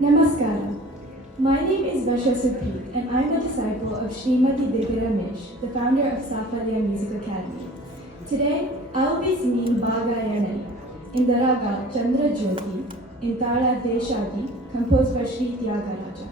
Namaskaram. My name is Varsha Supreet and I am a disciple of Srimati Divya Ramesh, the founder of Safalya Music Academy. Today, I will be singing Bhagayanani in the raga Chandra Jyoti in Tala Deshagi, composed by Sri Tyagaraja.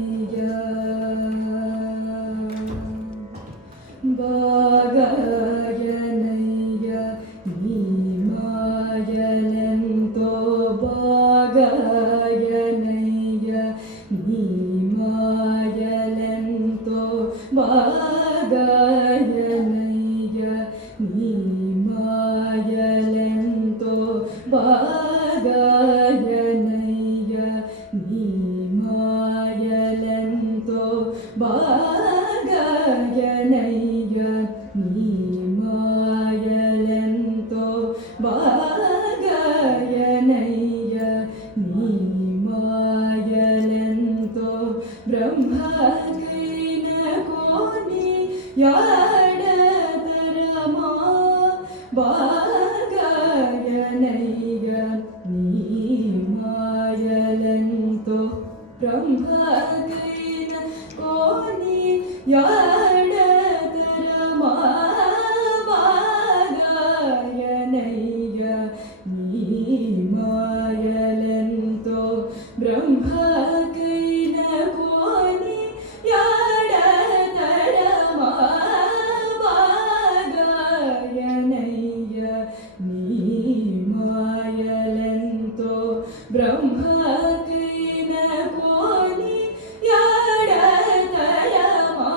Bhagayanaya Nimayalento Bhagayanaya Nimayalento Bhagayanaya Nimayalento Bhagayanaya Nimayalento Bhagayanaya Nimayalento Bhagayanaya Nimayalento Brahmakina Koni Yadatarama Bhagayanaya Nimayalento Brahmakina Koni Yadatarama Bhagayanaya Nimayalento Brahmakina Koni Yadatarama Bhagayanaya Nimayalento Brahmakina Koni Yadatarama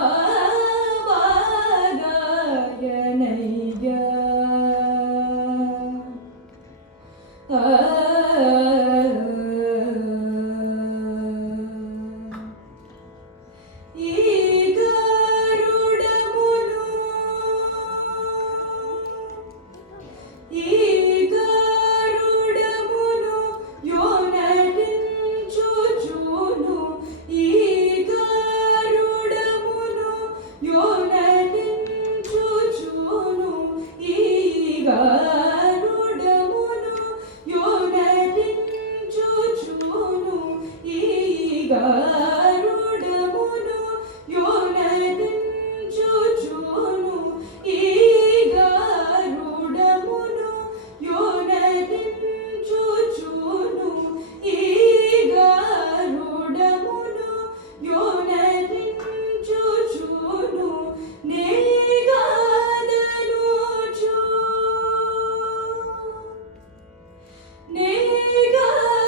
Bhagayanaya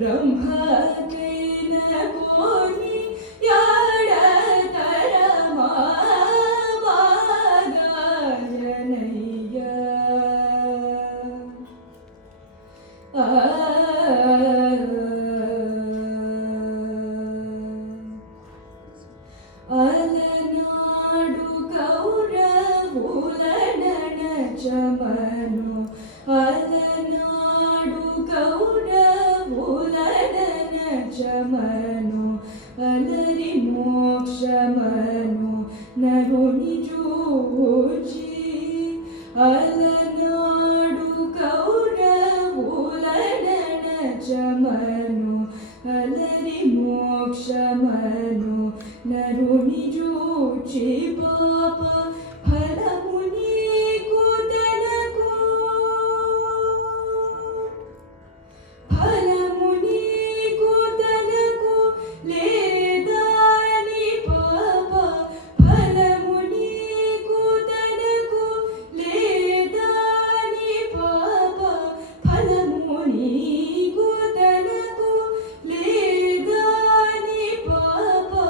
Brahmakina Koni Yadatarama Bhagayanaya Alanadu Kauravulana Chamanu Alanadu Kauravulana Chamanu Alari Mokshamanu Naruni Juji Alanadu Kauravulana Chamanu Alari Mokshamanu Naruni Juji Papa Phalamuni Kudanaku Phalamuni Kudanaku Ledani Papa Phalamuni Kudanaku Ledani Papa Phalamuni Kudanaku Ledani Papa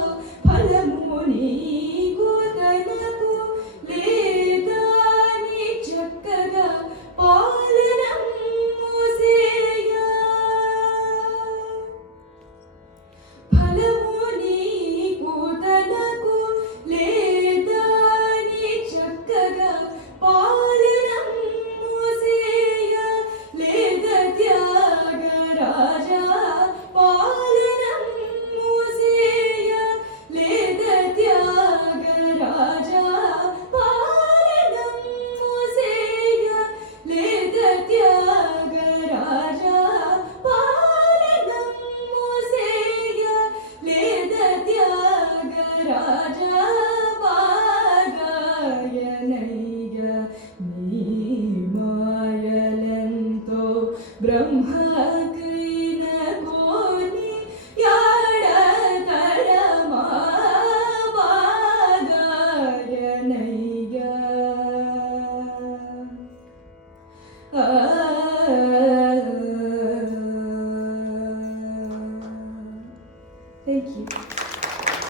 Phalamuni నీకు తనకు లేదా నీ చక్కగా పాలనం మోసేయ ఫలము నీకు తనకు లేదా నీ చక్కగా పాలనం మోసేయ లేదా త్యాగరాజా పాలనం మోసేయ లేదా త్యాగరాజా పాలనం మోసేయ లేదా త్యాగరాజా పాలనం మోసేయ లేదా త్యాగరాజా బాగాయనయ్య నీ మాయలెంతో బ్రహ్మకైన కోని యాడతరమా బాగాయనయ్య Thank you.